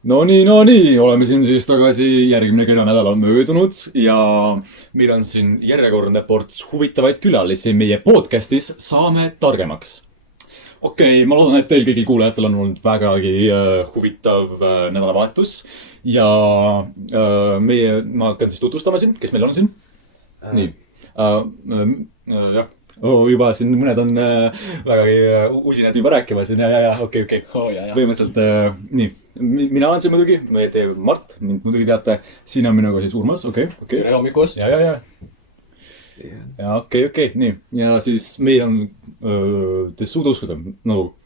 No nii, oleme siin siis tagasi, järgmine nädal on möödunud ja meil on siin järjekordne ports huvitavaid külalisi meie podcastis Saame targemaks. Okei, ma loodan, et teil kõigil kuulajatel on olnud vägagi huvitav nädalavahetus ja ma hakkan siis tutvustama siin, kes meil on siin. Nii, jah. Juba siin mõned on vägagi usinad juba rääkima siin ja okei. Põhimõtteliselt nii, mina olen siin muidugi, teie Mart, mind muidugi teate. Siin on minuga siis Urmas, okei. Tere hommikust. Ja okei, nii. Ja siis meil on, te suuda uskuda, nagu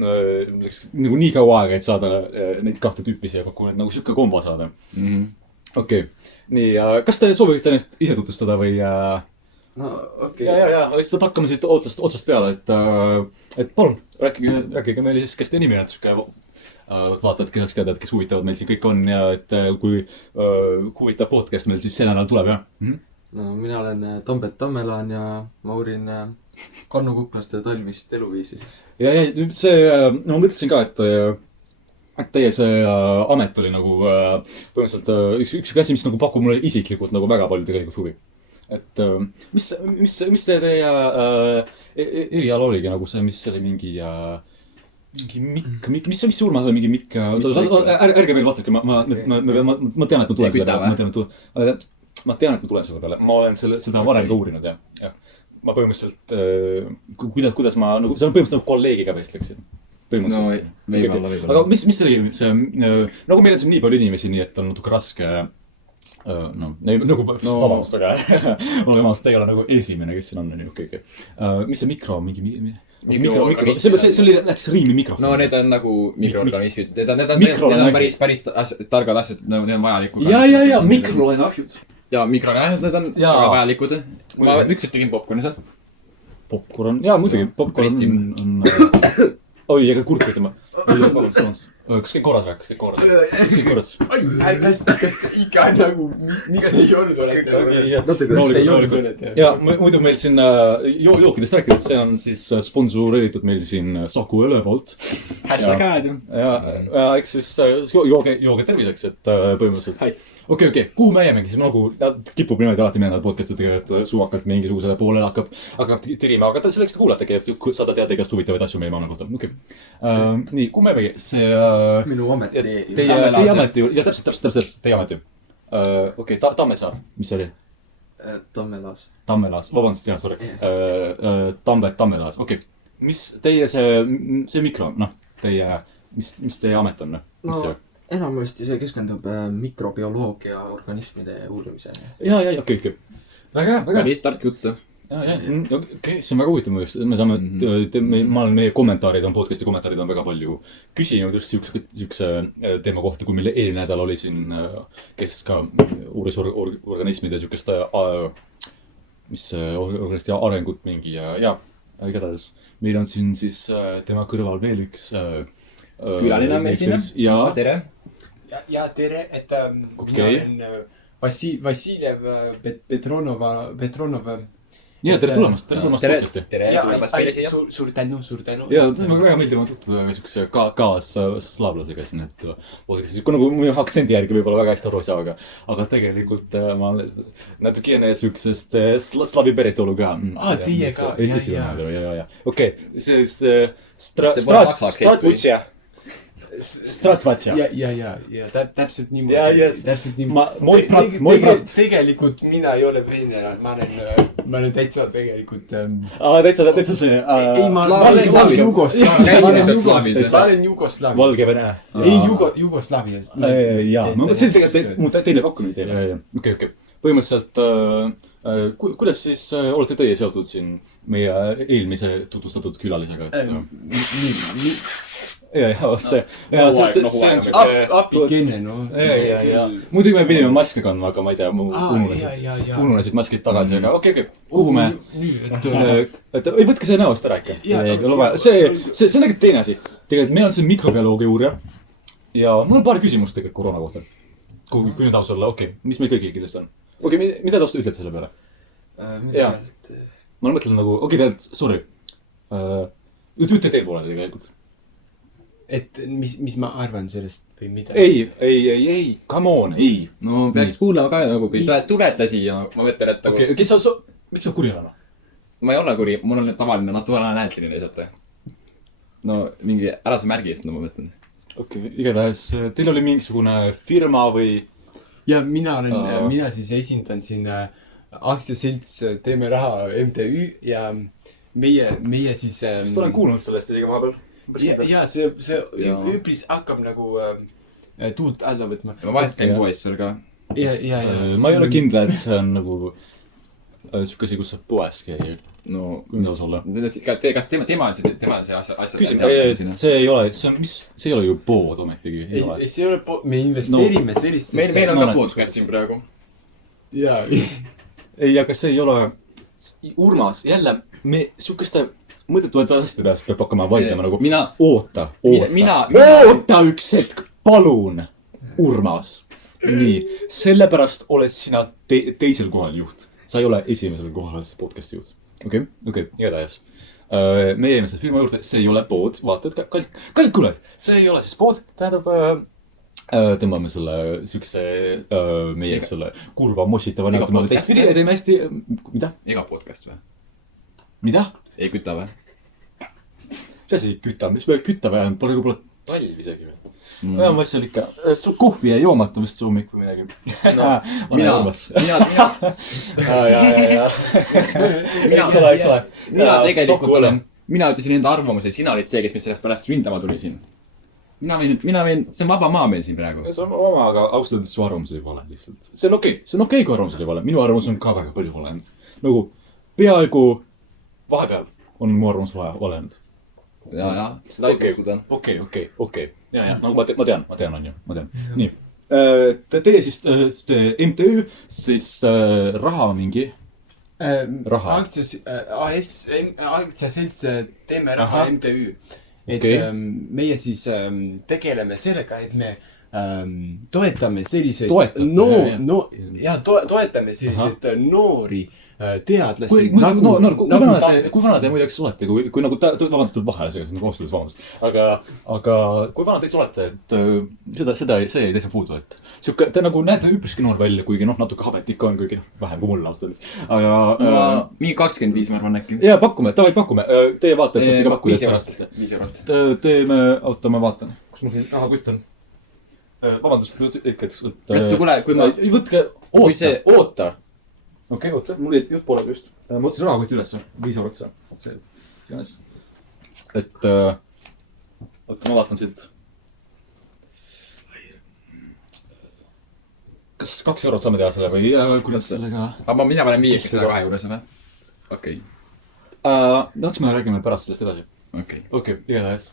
nii kaua aega, et saada neid kahte tüüpi siia kokku, et nagu siuke kombo saada. Okei, nii, kas te soovite ennast ise tutvustada või... No okei. Ja, lihtsalt hakkame siit otsast peale, et palun, rääkige meile siis, kes teie nimi on, vaatad, kes saaks teada, et kes huvitavad meil siin kõik on ja et kui huvitav podcast meil siis see nädal tuleb, jah? No mina olen Tambet Tammelaan ja ma uurin Kannu Kuklaste talvist eluviisi siis. Ja see, ma mõtlesin ka, et teie see amet oli nagu põhimõtteliselt üks asi, mis nagu pakub mulle isiklikult nagu väga palju tegelikult huvi. Et mis teie eriala oligi nagu see, mis oli mingi mikk, mis Urmas oli mingi mikk, ärge veel vastake, ma tean, et ma tulen selle peale, ma olen seda varem ka uurinud, jah. Ma põhimõtteliselt, kuidas ma, see on põhimõtteliselt nagu kolleegiga vestleksin. No võib-olla. Aga mis oli see, nagu meil on siin nii palju inimesi, nii et on natuke raske. Vabandust, aga oleme ausad, ei ole nagu esimene, kes siin on, okei. Mis see mikro, mikro, see läks riimi mikrofon. No need on nagu mikroorganismid, need on päris targad asjad, need on vajalikud. Ja, mikroorganismid. Ja mikroorganismid, need on väga vajalikud. Ma ükselt tegin popcorni seal. Popcorn, jaa muidugi, popcorn on... Oi, ega kurt ütlema. Kas kõik korras? Kas ikka nagu, mis te ei olnud olete? Ja muidu meil siin jookidest rääkides, see on siis sponsoreeritud meil siin Saku Õle poolt. Hashtag. Ja eks siis jooge terviseks, et põhimõtteliselt. Okei, kuhu me jäämegi siis nagu, kipub niimoodi alati meeldavad podcastidega, et suvakalt mingisugusele poolele hakkab tirima, aga selleks te kuulategi, et saada teada igast huvitavaid asju meie maana kohta. Okei. Nii, kuhu me jäämegi? See... Minu ameti. Teie ameti, ja täpselt, teie ameti. Okei, Tammesaar, mis see oli? Tammelaas, vabandust, jah, sorry. Tammelaas, okei. Mis teie see mikro, mis teie amet on? Enamasti see keskendub mikrobioloogia organismide uurimisele. Ja, okei. Väga. Päris tark juttu. Okei, see on väga huvitav mõjust. Me saame, meie kommentaarid on, podcasti kommentaarid on väga palju küsinud just siukse teema kohta, kui meil eelmine nädal oli siin, kes ka uuris organismide siukest, mis organismide arengut mingi ja igatahes. Meil on siin siis tema kõrval veel üks külaline meil siin. Tere. Ja tere, et mina olen Vassiljev Petronov. Ja tere tulemast podcasti. Tere tulemast meile siia. Suur tänu. Ja väga meeldima tutvuda siukse kaas-slaavlasega siin, et kui nagu minu aktsendi järgi võib-olla väga hästi aru ei saa, aga tegelikult ma natukene siuksest slavi päritolu ka. Teie ka, ja. Okei, siis Stratvatša. Ja täpselt niimoodi. Moi brat. Tegelikult mina ei ole venelane, ma olen täitsa tegelikult... Täitsa see... Ei, ma olen Jugoslaavias. Valgevene. Ei, Jugoslaavias. Jaa, ma mõtlesin tegelikult teile pakkunud teile. Okei. Põhimõtteliselt, kuidas siis olete teie seotud siin meie eelmise tutvustatud külalisega? Ja, see on apikene, no. Muidugi me pidime maske kandma, aga ma ei tea, ununesid maskid tagasi, aga okei, kuhu me... Võtke see näost ära ikka. See on tegelikult teine asi. Tegelikult meil on see mikrobioloogia uurija ja mul on paar küsimust tegelikult koroona kohta. Kui nüüd aus olla, okei, mis meil kõigil kindlasti on? Okei, mida te ütlete selle peale? Jaa, ma mõtlen nagu, okei, sorry. Ütle teie poolele tegelikult. et mis ma arvan sellest või mida? ei, come on, ei. No peaks kuulama ka nagu, kui tuleta siia, ma mõtlen, et nagu... Okei, miks sa kuri olema? Ma ei ole kuri, mul on tavaline naturaalne näetline lihtsalt. No mingi ära sa märgist, no ma mõtlen. Okei, igatahes teil oli mingisugune firma või... Ja mina siis esindan siin aktsiaselts Teeme Raha MTÜ ja meie siis... Sest olen kuulnud sellest isegi vahepeal. Ja see üpris hakkab nagu tuult alla võtma. Ma vahest käin poes seal ka. Ja. Ma ei ole kindla, et see on nagu siuke asi, kus saab poes käia. No, kas tema on see asja? See ei ole, see ei ole ju pood ometigi. See ei ole pood, me investeerime sellistesse. Meil on ka podcast siin praegu. Jaa. Ei, aga see ei ole... Urmas, jälle, me siukeste mõttetuvad asjade peast peab hakkama vaidlema nagu... Oota üks hetk, palun, Urmas. Nii, sellepärast oled sina teisel kohal juht. Sa ei ole esimesel kohal podcasti juht. Okei, igatahes. Meie jäime selle firma juurde, see ei ole pood, vaatad, kallid kuuled, see ei ole siis pood, tähendab, tõmbame selle siukse meie selle kurva mossitava näitama teistpidi ja teeme hästi, mida? Ega podcast või? Mida? Ei küta või? Mis asi ei küta, mis me küta või on, pole talv isegi või? Ma asjal ikka, kohvi ja joomata vist suumik või midagi. Mina tegelikult olen, mina ütlesin enda arvamuse, sina olid see, kes meid sellest pärast rindama tuli siin. Mina võin, see on vaba maa meil siin praegu. See on vaba, aga austades su arvamus ei vale lihtsalt. See on okei, kui arvamus ei vale. Minu arvamus on ka väga palju valenud. Nagu peaaegu vahepeal on mu arvamus valenud. Ja, seda ei kuskuda. Okei. Ja, no ma tean, on ju, ma tean. Nii, teie siis MTÜ, siis raha mingi? Raha. Aktsiaselts Teeme Raha MTÜ. Et meie siis tegeleme sellega, et me toetame selliseid... Toetame selliseid noori teadlasi kui vana te muideks olete, kui nagu vabandust vahele segased, nagu ostades vabandust, aga kui vana teis olete, et see ei täitsa puudu, et siuke, te nagu näete üpriski noor välja, kuigi natuke habet ikka on, kuigi vähem kui mulle aastades, aga mingi 25 ma arvan äkki. Jaa, pakume, teie vaatajad saate ka pakkuda 5 eurot. Teeme, oota, ma vaatan, kus mul siin rahakütt on. Vabandust, kui ma... Võtke, oota. Okei, oota, mul jutt poole just. Ma võtsin rahakuti üles, 5 eurot see. Et, oota, ma vaatan siit. Kas 2 eurot saame teha selle või kuidas sellega? Aga mina panen 5, kes seda 2 juures või? Okei. Eks me räägime pärast sellest edasi. Okei, igatahes.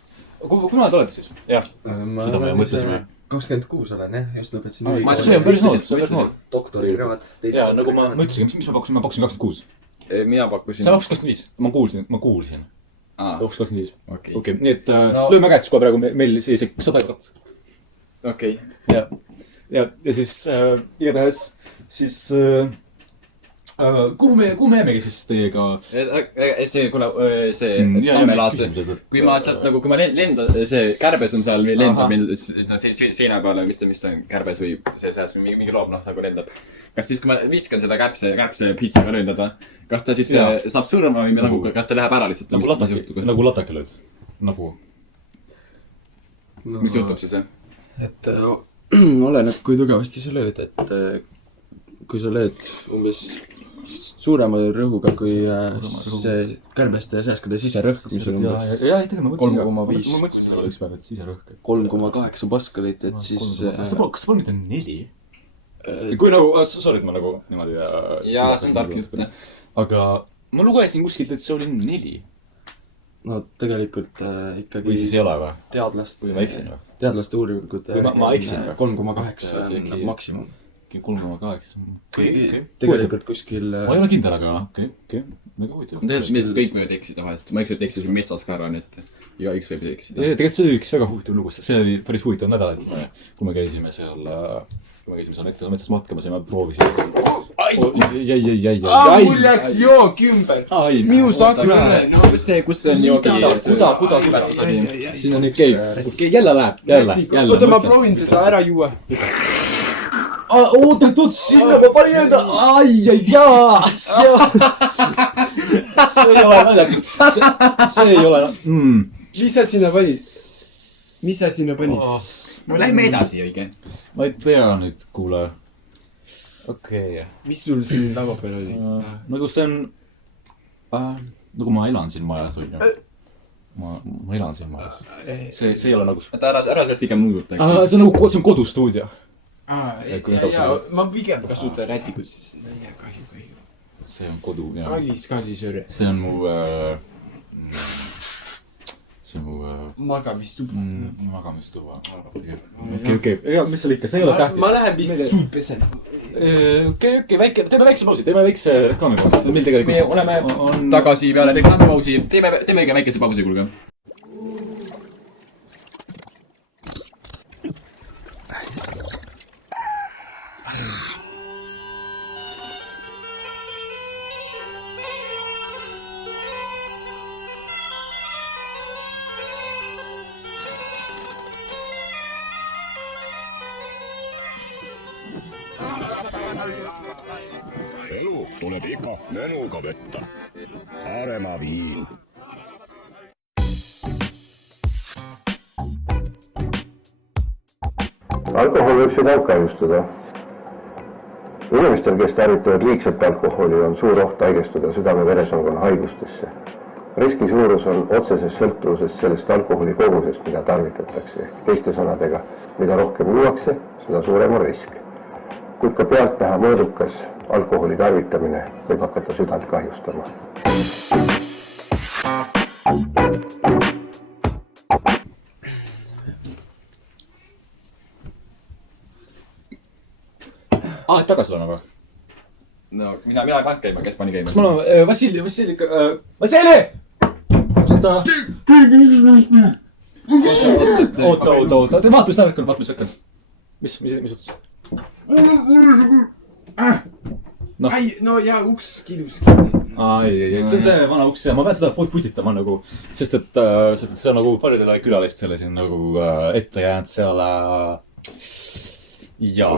Kui nad olete siis? Jah, mida me mõtlesime? 26 olen, jah, just lõpetasin. See on päris noor. Doktori kraad. Jaa, nagu ma ütlesin, mis ma pakkusin? Ma pakkusin 26. Mina pakkusin... Sa pakkusid 25. Ma kuulsin. Pakkusin 25. Okei, nii et lööme käed siis kohe praegu meil siis 100 eurot. Okei. Ja siis igatahes siis... Kuhu me jäämegi siis teiega? See Tammelaas, kui ma sealt nagu, kui ma lendan, see kärbes on seal, lendab meil seina peale, mis ta on, kärbes või see seas, mingi loom nagu lendab. Kas siis, kui ma viskan seda kärbse piitsaga lööndada, kas ta siis saab surma või nagu, kas ta läheb ära lihtsalt? Nagu latake lööd. Nagu? Mis juhtub siis? Et oleneb, kui tugevasti sa lööd, et kui sa lööd umbes suurema rõhuga kui see kärbeste sääskade siserõhk, mis on umbes 3,5. Ma mõtlesin selle üks päev, et siserõhk. 3,8 paskalit, et siis... Kas sa pole mitte 4? Kui nagu, sorry, et ma nagu niimoodi... Jaa, see on tark jutt. Aga ma lugesin kuskilt, et see oli 4. No tegelikult ikkagi... Või siis ei ole või? Teadlaste... Või ma eksin või? Teadlaste uuringud... Ma eksin või? 3,8 on maksimum. 3,8. Tegelikult kuskil... Ma ei ole kindel, aga okei. Väga huvitav. Tegelikult kõik võivad eksida vahest. Ma ükskord eksisin metsas ka ära, nii et igaüks võib eksida. Tegelikult see oli üks väga huvitav lugu, see oli päris huvitav nädal, kui me käisime seal metsas matkamas ja me proovisime... mul läks jook ümber. Minu sakra. kus see on joogi? Kuda. Siin on okei. Jälle läheb. Oota, ma proovin seda ära juua. Oota, sinna ma panin enda. See ei ole naljakas. See ei ole. Mis sa sinna panid? No lähme edasi, õige. Ma ei tea nüüd, kuule. Okei. Mis sul siin lava peal oli? Nagu see on... Nagu ma elan siin majas, või? Ma elan siin majas. See ei ole nagu... Ära sealt pigem nuuduta. See on nagu kodustuudio. Ma pigem kasutan rätikut siis. Kahju. See on kodu, jah. Kallis õrre. See on mu... magamistuba. Magamistuba. Okei. Mis seal ikka, see ei ole tähtis. Ma lähen vist suud pesen. Okei, teeme väikse pausi, teeme väikse reklaamipausi. Meil tegelikult... Me oleme tagasi peale reklaamipausi. Teeme ikka väikese pausi, kuulge. Elu tuleb ikka mõnuga võtta. Saaremaa viin. Alkohol võib südant kahjustada. Inimestel, kes tarvitavad liigselt alkoholi, on suur oht haigestuda südame-veresoonkonna haigustesse. Riski suurus on otseses sõltuvuses sellest alkoholi kogusest, mida tarvitatakse. Teiste sõnadega, mida rohkem juuakse, seda suurem on risk. Kuid ka pealtnäha mõõdukas alkoholi tarvitamine võib hakata südant kahjustama. Et tagasi olema või? No, mina kant käima, kes pani käima? Kas ma olen Vassili! Seda... Oota. Vaata, mis tarvikul. Mis otsas? No ja uks kilus. Ei, see on see vana uks ja ma pean seda putitama nagu, sest et see on nagu paljudele külalistele siin nagu ette jäänud seal ja...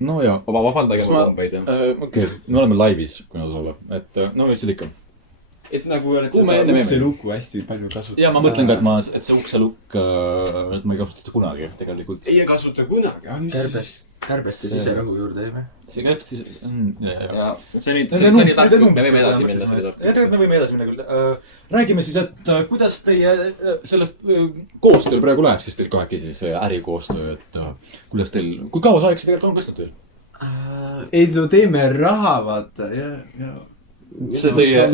No jaa. Vabandage ma lambaid, jah. Okei, me oleme laivis, kui nad olla, et no mis seal ikka. Et nagu oled seda ukseluku hästi palju kasutada. Ja ma mõtlen ka, et see ukselukk, et ma ei kasuta seda kunagi tegelikult. Ei kasuta kunagi, Kärbeste siserõhu juurde jäime. See kärbeste jaa. See oli tark, me võime edasi minna. Tegelikult me võime edasi minna küll. Räägime siis, et kuidas teie selle koostöö praegu läheb siis teil kahekesi see ärikoostöö, et kuidas teil, kui kaua aeg see tegelikult on kestnud teil? Ei, no teeme raha, vaata, ja. See teie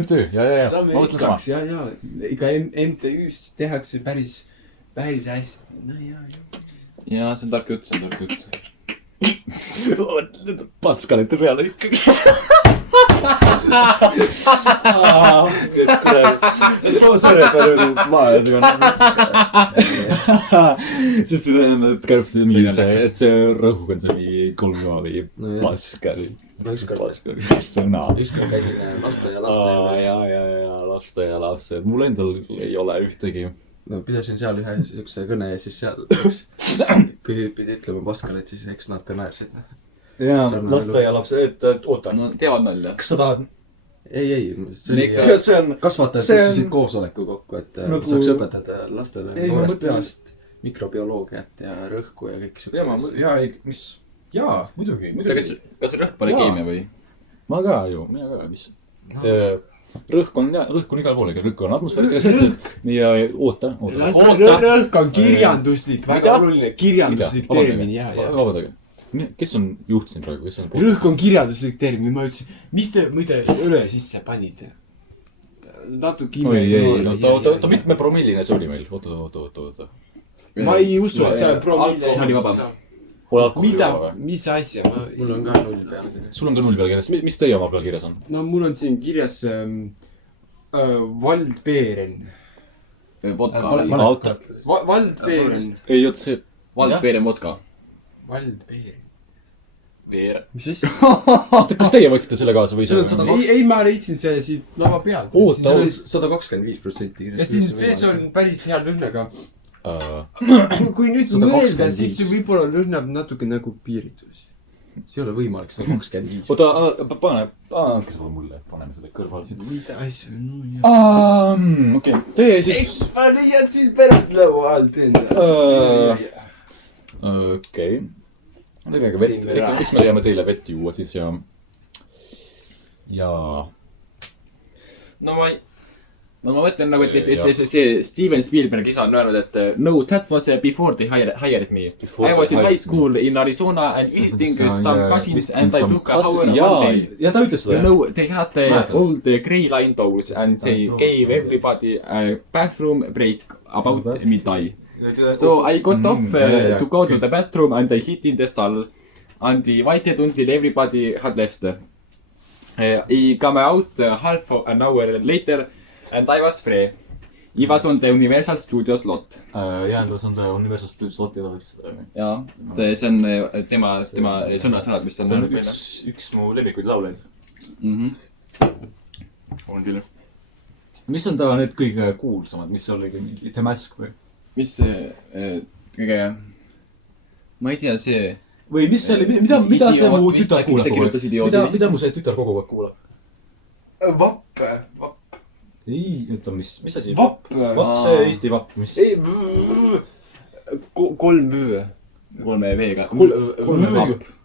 MTÜ, ja. Saame ikaks, ja. Ega MTÜ-s tehakse päris hästi, no ja. Jaa, see on tark jutt. Paskalite peale ikkagi. Sorry, et ma nüüd maha sest see tähendab, et kärbsed on mingi see, et see rõhug on see mingi 3 joa või paskali. Ükskord käisin laste. Mul endal ei ole ühtegi. No pidasin seal ühe siukse kõne ja siis seal kui pidi ütlema paskalit, siis eks nad ka naersid. Jaa, lasteaialaps, et oota. No teavad nalja. Kas sa tahad? Ei, kasvatajad kutsusid koosoleku kokku, et saaks õpetada lastele noorest peast mikrobioloogiat ja rõhku ja kõik siuksed. Jaa, muidugi. Kas rõhk pole keemia või? Ma ka ju, mina ka, mis... Rõhk on igal pool, rõhk on atmosfääris, ja oota. Rõhk on kirjanduslik, väga oluline kirjanduslik termin, ja. Vabadage. Kes on juht siin praegu? Rõhk on kirjanduslik termin, ma ütlesin, mis te muide öle sisse panid? Natuke ime. Oota, mitme promilline see oli meil? Oota. Ma ei usu, et see on promilline. Mida? Mis asja? Mul on ka 0 peal. Sul on ka 0 peal kirjas. Mis teie oma peal kirjas on? No mul on siin kirjas Valdbeeren. Vodka. Valdbeeren. Ei, oot see... Valdbeeren vodka. Valdbeeren. Veer. mis asja ? Kas teie võtsite selle kaasa või Sul on 120 ei , ma leidsin see siit lava pealt . Oota, see on 125% ja siin sees on päris hea lõhnaga . kui nüüd 125. mõelda , siis see võib-olla lõhnab natuke nagu piiritus . see ei ole võimalik , 125 . oota , pane , andke seda mulle , paneme selle kõrvale siin . mida asja , no jah . Okei , teie siis . ma leian siin pärast laua alt enda . Okei . Tegege vett , eks me leiame teile vett juua siis ja . no ma mõtlen nagu , et see Steven Spielberg isa on öelnud , et no that was before they hired me . I was in high school in Arizona and visiting some cousins and I took a hour one day . ja ta ütles You seda . know, they had old grey line dolls and they gave everybody a bathroom break about midday . So I got off to go to the bathroom and I hid in the stall and I waited until everybody had left . I come out half an hour later and I was free . I was on the Universal Studios lot . Jäändus on ta Universal Studios loti edasi . jaa , see on tema sõnad , mis ta on öelnud meile . üks mu lemmikuid lauljaid . on küll . mis on ta need kõige kuulsamad , mis oligi mingi The Mask või ? mis see kõige , ma ei tea , see või mis see oli , mida see mu Idioot, tütar vist kuulab ta kogu kirjutas aeg ? idioodist. mida mu see tütar kogu aeg kuulab ? vapp . ei , oota , mis asi ? vapp . vapp , see Eesti vapp , mis ? ei , kolm V . kolme V-ga .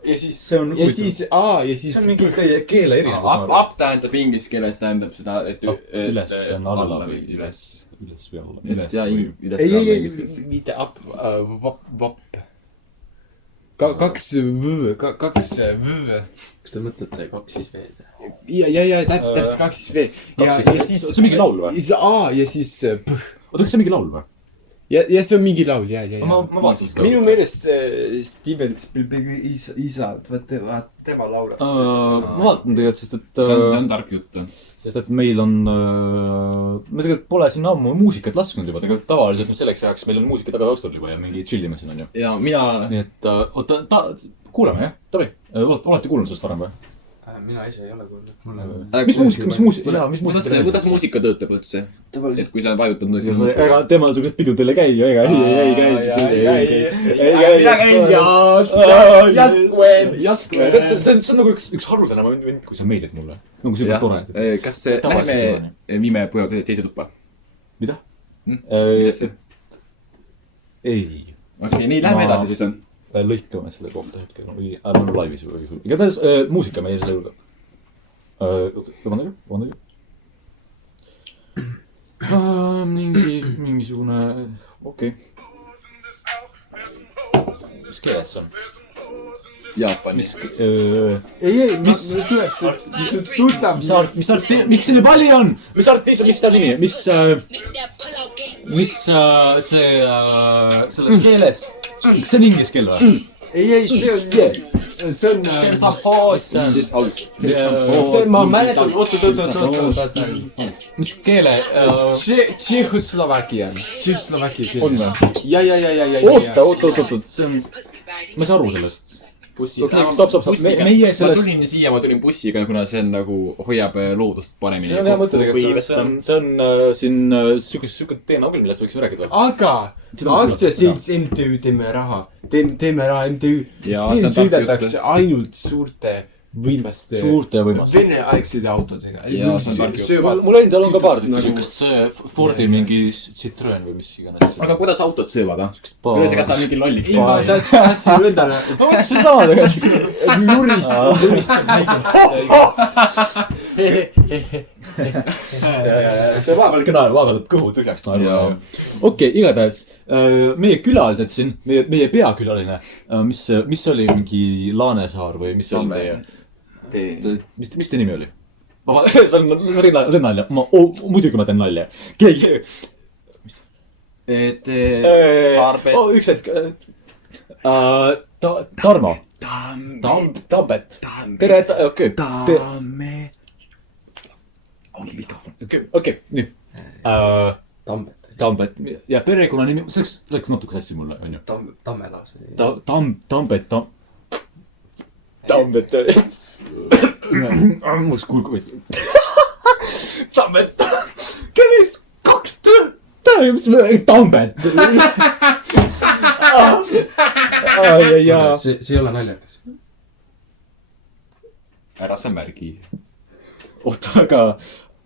ja siis , see on ja siis A ja siis see on mingi teie keele erinevus . Up tähendab inglise keeles tähendab seda , et üles on alla või üles . üles või alla . et ja üles ei , alla ei , inglise keeles . ei , mitte up , vapp . kaks V , kaks V . kas te mõtlete 2 siis V-d ? ja täpselt kaks siis V . ja siis . see on mingi laul või ? siis A ja siis P . oota , kas see on mingi laul või ? ja see on mingi laul , ja . ma vaatasin seda . minu meelest Steven Spielbergi isa , vaat tema laulab . ma vaatan tegelikult , sest et see on tark jutt . sest et meil on , me tegelikult pole siin ammu muusikat lasknud juba , tegelikult tavaliselt me selleks ajaks meil on muusika taga taustal juba ja mingi chillime siin on ju . ja mina , nii et oota , kuulame jah , davai , olete kuulnud sellest varem või ? mina ise ei ole kuulnud . mis muusika , kuidas muusika töötab üldse ? et kui sa vajutad no siis . ega temasugused pidudel ei käi ju , ega ei käi . see on nagu üks haruldane moment , kui sa meeldid mulle . nagu siuke tore . kas lähme viime pojad teise tuppa ? mida ? mis asja ? ei . okei , nii lähme edasi siis on . lõikame seda kohta hetkel , me oleme laivis või . igatahes muusika meie selle juurde . vabandage . mingisugune , okei . mis keeles see on ? Jaapani . ei , mis tuleb see tuttav . miks see nii palju on ? mis artist , mis ta nimi , mis see , selles keeles , kas see on inglise keel või ? ei , see on . ma mäletan , oot . mis keele ? Tšehhoslovakkia . on või ? ja . oota , see on , ma ei saa aru sellest . stopp , meie ma sellest , tulin siia , ma tulin bussiga , kuna see on nagu , hoiab loodust paremini . see on hea mõte tegelikult , see on siin siuke teema küll , millest võiksime rääkida . aga aktsiaselts MTÜ Teeme Raha , Teeme Raha MTÜ , siin sõidetakse ainult suurte võimaste veneaegsete autodega . mul endal on ka paar tükki siukest , see Fordi mingi Citroen või mis iganes . aga kuidas autod söövad , ah ? kuidas ega sa mingi lolliks ma tahtsin öelda , ma mõtlesin sama tegelikult . nuristab see vahepeal ka vahepeal kõhu tühjaks naerma . okei , igatahes meie külalised siin , meie peakülaline , mis oli mingi Laanesaar või mis see oli teie ? mis teie nimi oli ? see on nalja , muidugi ma teen nalja . keegi . üks hetk . Tarmo . Tambet . tere , okei . okei , nii . Tambet ja perekonnanimi , see läks natuke sassi mulle , onju . Tammelas oli . Tambet , Tambet ammus kurkumist. Tambet käis 2000 times Tambet. see ei ole naljakas. ära sa märgi. oota,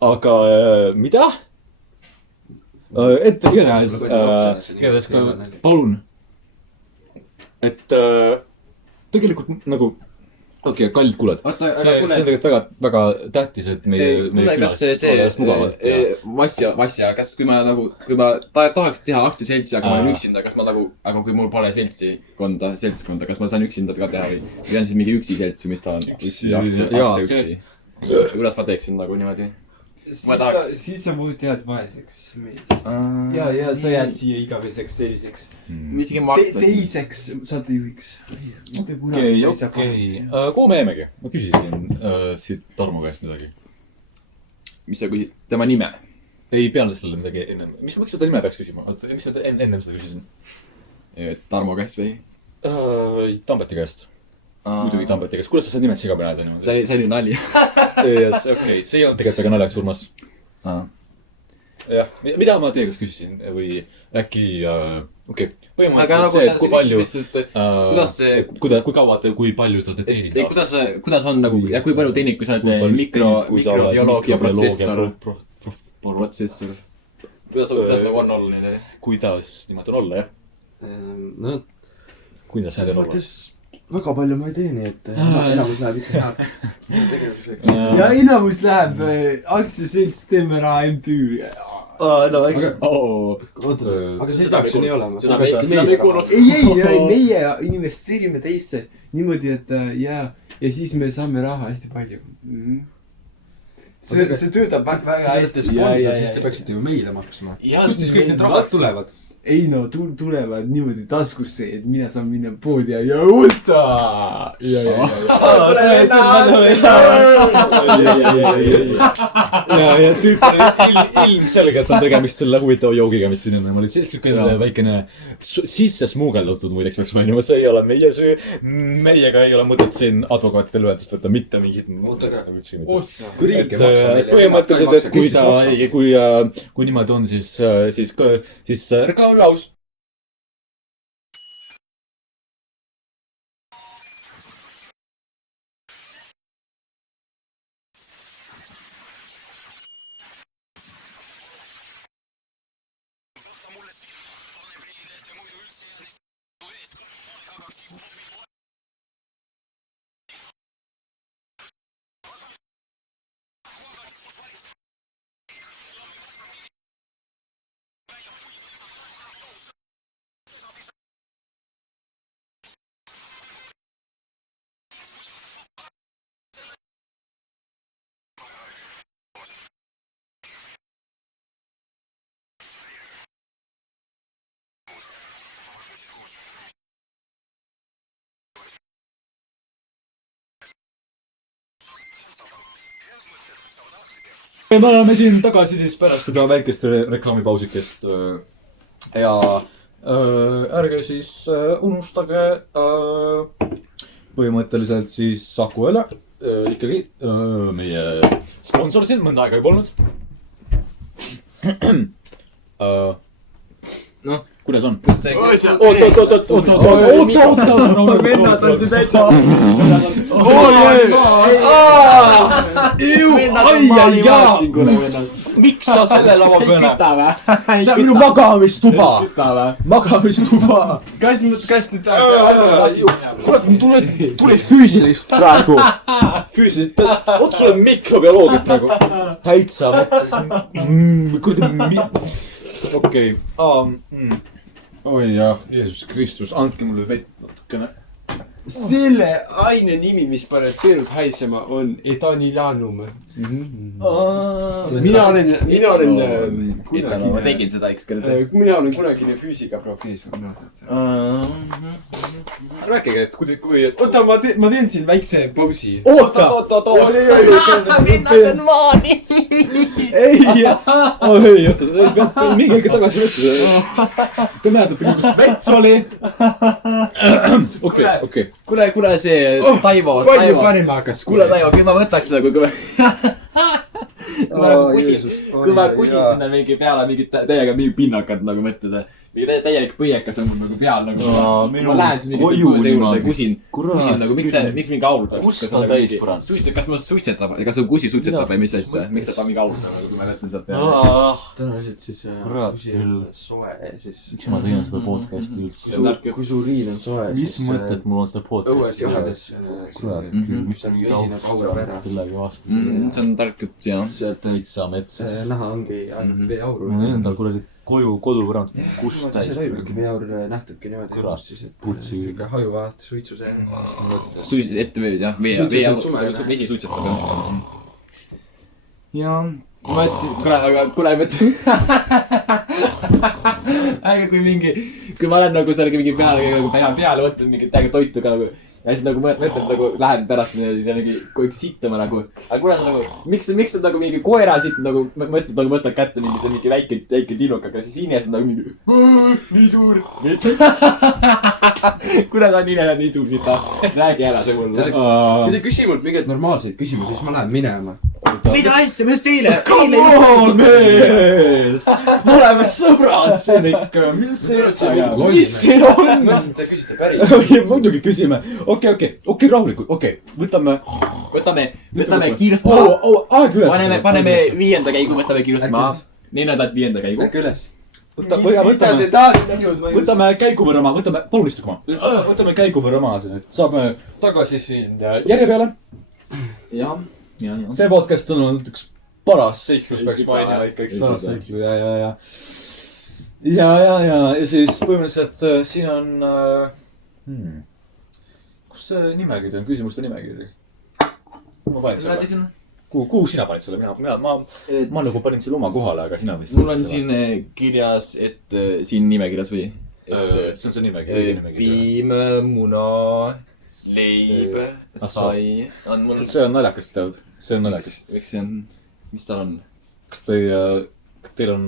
aga mida? Et igatahes palun. Et tegelikult nagu okei, kallid kuuled. See on tegelikult väga tähtis, et meie Massia, kas kui ma tahaks teha aktsiaseltsi, aga ma olen üksinda, kas ma nagu, aga kui mul pole seltskonda, kas ma saan üksinda ka teha või on siis mingi üksi selts või mis ta on? Üksi. Kuidas ma teeksin nagu niimoodi? Siis sa muud jääd vaeseks. Ja sa jääd siia igaveseks selliseks. Teiseks saatejuhiks. Okei. Kuhu me jäimegi? Ma küsisin siit Tarmo käest midagi. Mis sa küsid? Tema nime? Ei peale selle midagi ennem. Miks seda nime peaks küsima? Mis sa ennem seda küsisin? Tarmo käest või? Tambeti käest. Muidugi Tambeti käest. Kuidas sa seda nimet sigab näed? See oli nali. Okei, see ei olnud tegelikult väga naljakas, Urmas. Jah, mida ma teie käest küsisin või äkki, okei. Põhimõtteliselt see, et kui palju, kui palju sa oled teeninud aastas. Kuidas on nagu, ja kui palju teenid, kui sa oled mikrobioloogia protsessor. Kuidas nagu on olla neile? Kuidas niimoodi on olla, jah? No, kuidas need on olla? väga palju ma ei tee, nii et enamus läheb ikka tegevuseks. Ja enamus läheb aktsiaselts Teeme Raha MTÜ. No, eks. Aga see peaks ju nii olema. Ei, meie investeerime teisse niimoodi, et ja siis me saame raha hästi palju. See töötab väga hästi. Siis te peaksite ju meile maksma. Kust siis kõik need rahad tulevad? Ei no, tulevad niimoodi taskusse, et mina saan minna poodi ja osta! Ja tüüp ilmselgelt on tegemist selle huvitava joogiga, mis siin ennem oli. Selline väikene sisse smuugeldatud muideks peaks mainima. See ei ole meie süü. Meiega ei ole mõtet siin advokaatidel ühendust võtta mitte mingid. Põhimõtteliselt, et kui niimoodi on, siis reklaam laus. Me oleme siin tagasi siis pärast seda väikest reklaamipausikest ja ärge siis unustage põhimõtteliselt siis Saku Õle ikkagi meie sponsor siin mõnda aega ei polnud. Noh, kuidas on? Oot. Vennas on see täitsa. Miks sa selle lava peale? See on minu magamistuba. Kas nüüd kurat, tuli füüsilist praegu. Füüsilist, otse mikrobioloogiat praegu. Täitsa mõtlesin. Okei. Oi jah, Jeesus Kristus, andke mulle vett natukene. Selle aine nimi, mis paneb peerud haisema, on etanilanum. Mina olen ma tegin seda ükskord. Mina olen kunagine füüsikaprofeessor. Rääkige, et kui... Oota, ma teen siin väikse pausi. Oota! Vennas on maani! Ei, oota, mingi ikka tagasi võtta. Te mäletate, kuidas vets oli? Okei. kuule see Taivo. palju parem hakkas. Kuule Taivo, kui ma võtaks seda, kui ma kusin sinna mingi peale mingit täiega mingi pinnakat nagu mõtled. Mingi täielik põiekas on mul nagu peal nagu. Ma lähen siis mingi see juurde kusin nagu, miks mingi aulutab. Kust on täis põrand? Kas ma suitsetab, kas on kusi suitsetab või mis asja? Miks ta mingi aulutab nagu, kui ma võtan sealt peale? tõenäoliselt siis kusi on soe siis. Miks ma tegin seda podcasti üldse? Kui su riin on soe, mis mõtted mul on seda podcasti? õues jahades. Kurat, mis on esineb aura ära. kellegi vastu. See on tark jutt, jah. Sealt täitsa metsas. Näha ongi ainult veeauru. Endal kuradi kodupõrand. Kust täis? See toimubki, veeaur nähtubki niimoodi. Kurat, putsi. Hajuvad suitsuse. Ette veed, jah. Vesi suitsetab, jah. Jaa. Ma ütlesin, kuule, kui ma olen nagu seal mingi peale võtnud mingi täiega toitu ka nagu. Ja siis nagu mõtled nagu lähen pärast ja siis mingi kogu sittama nagu. Aga kuna sa nagu, miks on nagu mingi koera sitt nagu, mõtled nagu võtad kätte mingi, see on mingi väike tiluk, aga siis Ines on nagu mingi nii suur. Kuna ta on nii suur sitta, räägi ära see mulle. Kui te küsi mult mingeid normaalseid küsimusi, siis ma lähen minema. Mida asja, ma just eile. Come on, mees! Me oleme sõbrad siin ikka. Mis siin on? Mõtlesin, et te küsite päris. Muidugi küsime. Okei, rahulikult. Võtame kiirust maha. Paneme 5. käigu, võtame kiirust maha. 4. 5. käigu. Äkki üles. Võtame käigu võrra maha. Palun istuge maha. Võtame käigu võrra maha siin. Saame tagasi siin järje peale. Jah. See podcast on olnud üks paras seiklus, peaks mainima ikka üks paras seiklus. Ja siis põhimõtteliselt siin on... Kus see nimekiri on? Küsimuste nimekiri? Ma panin selle. Kuhu sina panid selle? Ma nagu panin selle oma kohale, aga sina vist... Mul on siin kirjas, et siin nimekirjas või? See on see nimekiri. Piim, muna, leib, sai. See on naljakas tead. See on naljakas. Miks see on? Mis tal on? Kas teil on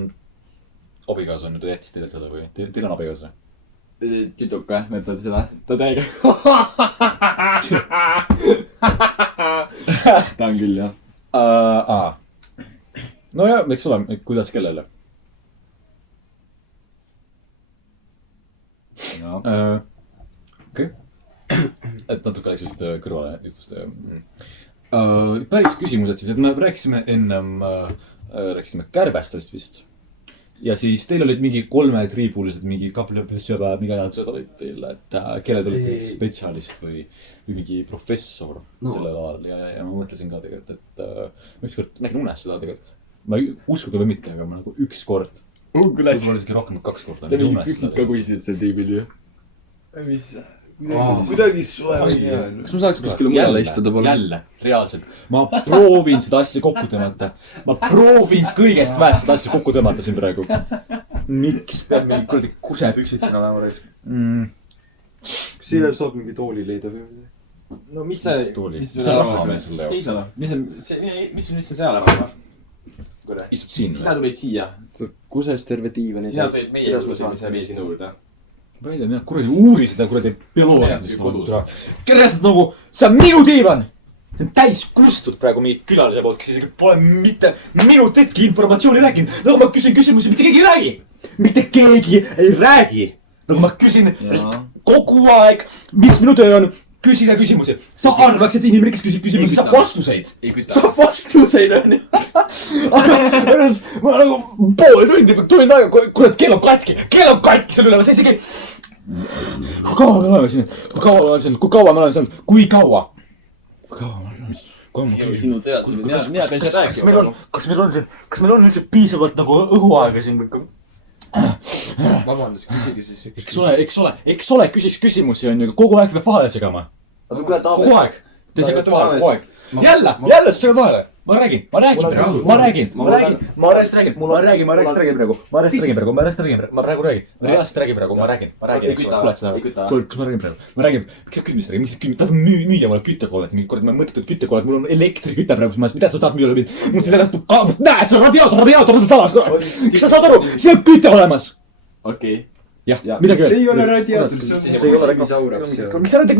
abikaasa on ju, te jättis teile seda või? Teil on abikaasa? Tütuk või? Mõtled seda? Ta täiega. Ta on küll, jah. No ja, eks ole, kuidas kellele? Okei. Et natuke läks vist kõrvale jutust. Päris küsimused siis, et me rääkisime ennem kärbestest vist. Ja siis teil olid mingi 3-triibulised, mingi kaplepöösjöpäev, mingi ajad seda olid teil, et kellel olid spetsialist või mingi professor sellel ajal. Ja ma mõtlesin ka tegelikult, et ma ükskord nägin unes seda tegelikult. Ma uskuge või mitte, aga ma nagu üks kord. Võib-olla isegi rohkem 2 korda. Te mingi püksid ka kuisid seal tiibil ju. Mis? Kuidagi soe või hea. Kas ma saaks kuskile mujale istuda palun? Jälle, reaalselt. Ma proovin seda asja kokku tõmmata. Ma proovin kõigest väest seda asja kokku tõmmata siin praegu. Miks peab mingi kuradi kusepüksid siin olema? Kas siia saab mingi tooli leida või? No mis see... See on raha meil selle jaoks. Seisa noh. Mis on seal ära? Istud siin või? Sina tulid siia. Kuses terve diivan. Sina tulid meie juurde. Ma ei tea, mina kuradi uurin seda kuradi bioloogiast kodus. Kerjast nagu, see on minu diivan! See on täis kustud praegu mingi külalise poolt, kes isegi pole mitte minutitki informatsiooni rääkinud. Nagu ma küsin küsimusi, mitte keegi ei räägi. Mitte keegi ei räägi. Nagu ma küsin kogu aeg, mis minu töö on, küsida küsimusi. Sa arvaks, et inimene, kes küsib küsimusi, saab vastuseid. Saab vastuseid, on ju. Aga ma nagu pool tundi aega, kurat, kell on katki seal ülemas, isegi... Kui kaua me oleme siin? Kui kaua me oleme siin? Kui kaua? Sinu tead, mina pean seda rääkima. Kas meil on üldse piisavalt nagu õhuaega siin? Vabandus, küsigi siis. Eks ole, küsiks küsimusi on ju, kogu aeg peab vahele segama. Kogu aeg. Te segate vahele, kogu aeg. Jälle segad vahele. Ma räägin praegu. Ma reaalselt räägin praegu. Ma räägin. Miks tahad müüa mulle küttekollet? Mingi kord ma mõtletud küttekollet, mul on elektriküte praegu sumas. Mida sa tahad müüa mind? Mul siin näed, see on radiaator, see salas. Kas sa saad aru? See on küte olemas. Okei. jah, midagi see ei ole radiaator, see on kosmisauraps.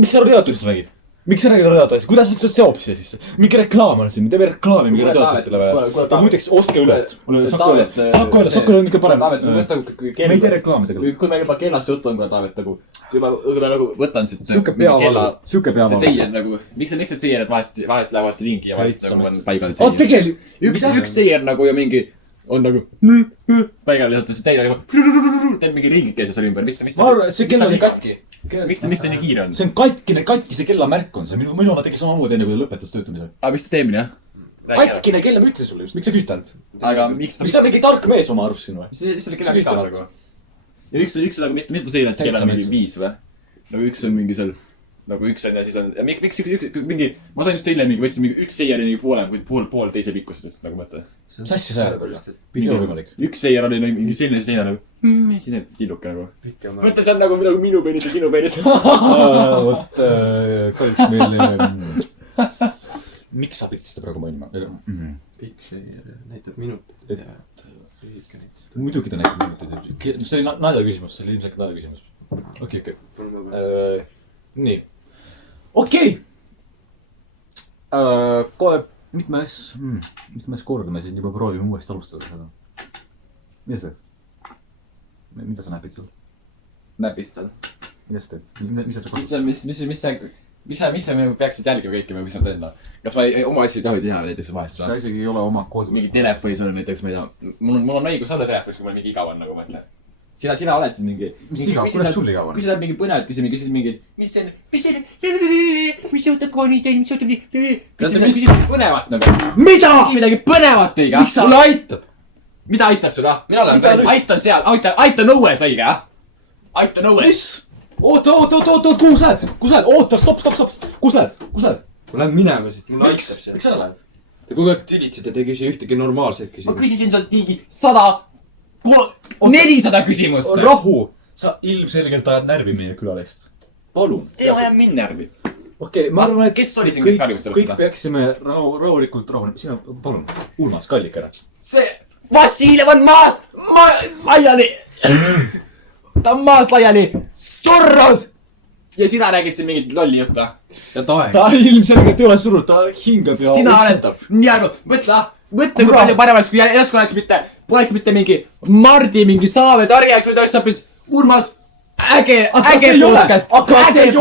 miks sa radiaatorist räägid? miks sa räägid radiaatorist? kuidas üldse seob siia sisse? mingi reklaam on siin, teeme reklaami mingi radiaatoritele või? ja muideks, oske üle. Saku öelda on ikka parem. Me ei tee reklaami tegelikult. kui meil juba keelast juttu on, kui Taavet nagu, kui ma nagu võtan siit Siuke peavalu. see seier nagu, miks need seired vahest lähevad ringi ja vahest nagu on paigal tegelikult. üks seier nagu ja mingi on nagu paigal lihtsalt, see teine nagu teeb mingi ringikese seal ümber, mis ma arvan, see kell on nii katki. Miks ta nii kiire on? See on katkine kellamärk on see. Minu oma tegi samamoodi enne, kui ta lõpetas töötamise. Aga mis ta teeb, jah? Katkine kella, ma ütlesin sulle just. Miks sa kütanud? Aga miks ta... Mis sa mingi tark mees oma arust siin või? Mis selle kella kütanud nagu? Ja üks on nagu mitu seiret kella mingi 5 või? Nagu üks on mingi seal... Nagu üks on ja siis on... Miks üks mingi... Ma sain just teile mingi, võtsin mingi üks seier ja mingi pool teise pikkusest, nagu mõtle. Sassi sa mingi võimalik. Üks seier oli mingi selline, siis teine nagu... Siin tilluke nagu. Mõtle, see on nagu minu peenis ja sinu peenis. Vot, kahjuks meil... Miks sa pidid seda praegu mainima? Pikk seier näitab minutit ja lühike näitab. Muidugi ta näitab minutit. See oli nalja küsimus, see oli ilmselt nalja küsimus. Okei. Nii. Okei. Kohe mitmes korda me siin juba proovime uuesti alustada seda. Mida sa teed? Mida sa näpid seal? Näpist seal. Mida sa teed? Mis sa peaksid jälgima kõike, mis nad teen? Kas ma oma asju ei tahu teha näiteks vahest? Sa isegi ei ole oma koodus. Mingi telefonis on näiteks, ma ei tea. Mul on õigus olla telefonis, kui mul mingi igav on, nagu mõtle. Sina oled siis mingi... Mis igav? Kuidas sul igav on? Kui sa oled mingi põnevad, küsid mingi... Mis juhtub kooni teil, mis juhtub nii... Küsid mingi põnevat nagu. Mida? Küsid midagi põnevat õiga. Miks sa? Mulle aitab. Mida aitab suda? Ait on seal, ait on õues õige, jah? Ait on õues. Mis? Oota, kuhu sa lähed? Oota, stopp. Kus lähed? Ma lähen minema siit, mulle aitab see. Miks sa lähed? Te kogu aeg tülitsed ja te ei küsi ühtegi normaalset Ma küsimust. küsisin sult mingi 400 küsimust. Rahu! Sa ilmselgelt ajad närvi meie külalist. Palun. Ei aja mind närvi. Okei, ma arvan, et kes oli siin, kes karjust kõik peaksime rahulikult rahunema. Sina, palun, Urmas, kallik ära. See Vassiljev on maas laiali. Ta on maas laiali. Surnud. Ja sina räägid siin mingit lolli juttu. Ja taeg. Ta ilmselgelt ei ole surnud, ta hingab ja sina oled nii arvu. Mõtle, kui palju parem oleks, kui järsku oleks mitte mingi Mardi, mingi Saave Tarjaks või ta oleks hoopis Urmas äge podcast. Aga see ei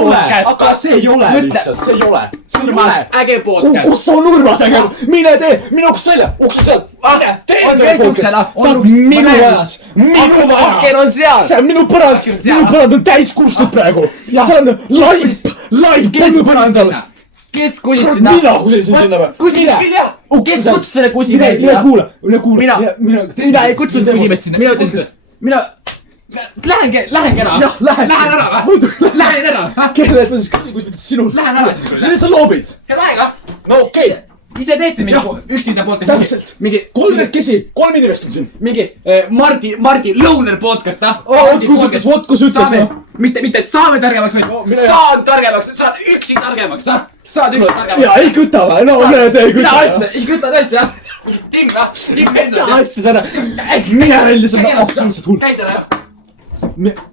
ole lihtsalt, see ei ole. Urmas äge podcast. Kus on Urmas äge? Mine tee, minu uksest välja, uksest seal. Mine tee endale podcast. See on minu majas. Aken on seal. See on minu põrand on täis kustud praegu. See on laip minu põrandal. Kes kusis sinna? Mina kusisin sinna või? Kusis küll jah. Kes kutsus selle kusimees sinna? Mine kuula. Mina ei kutsunud kusimees sinna. Mina ütlesin, lähengi ära. Jah, lähen ära või? Lähen ära. Kellelt ma siis küsin, kus mitte sinult? Lähen ära siis. Mida sa loobid? Head aega. No okei. Ise teed siin mingi üksinda podcast. Täpselt. Mingi 3 inimest on siin. Mingi Mardi Lõuner podcast, Vot kus ütles. Mitte saame targemaks, saan targemaks, saad üksi targemaks, saad üksi targemaks. Jaa, ei küta või? No mine tee ei küta. Mida asja? Ei küta tõesti, jah? Timm Mida asja sa näed? Mine välja, see on absoluutselt hull. Käid ära, jah?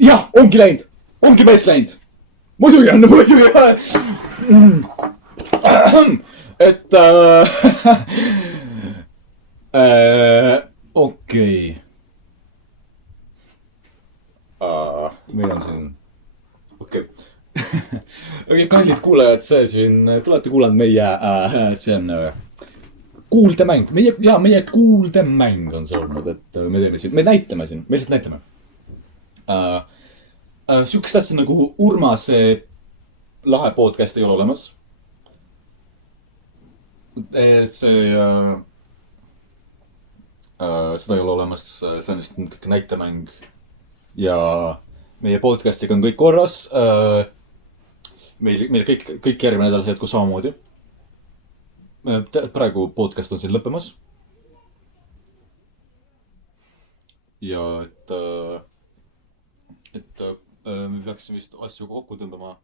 Jah, ongi läinud. Ongi mees läinud. Muidugi on. Et okei. Meil on siin okei. Kallid kuulajad, see siin, te olete kuulanud meie, see on kuuldemäng, meie kuuldemäng on see olnud, et me teeme siin, me näitleme siin, me lihtsalt näitleme. Sihukest asja nagu Urmase lahe podcast ei ole olemas. Seda ei ole olemas, see on lihtsalt kõik näitemäng. Ja meie podcastiga on kõik korras. Meil kõik järgmine nädal see jätkus samamoodi. Praegu podcast on siin lõppemas. Ja et me peaksime vist asju kokku tõmbama.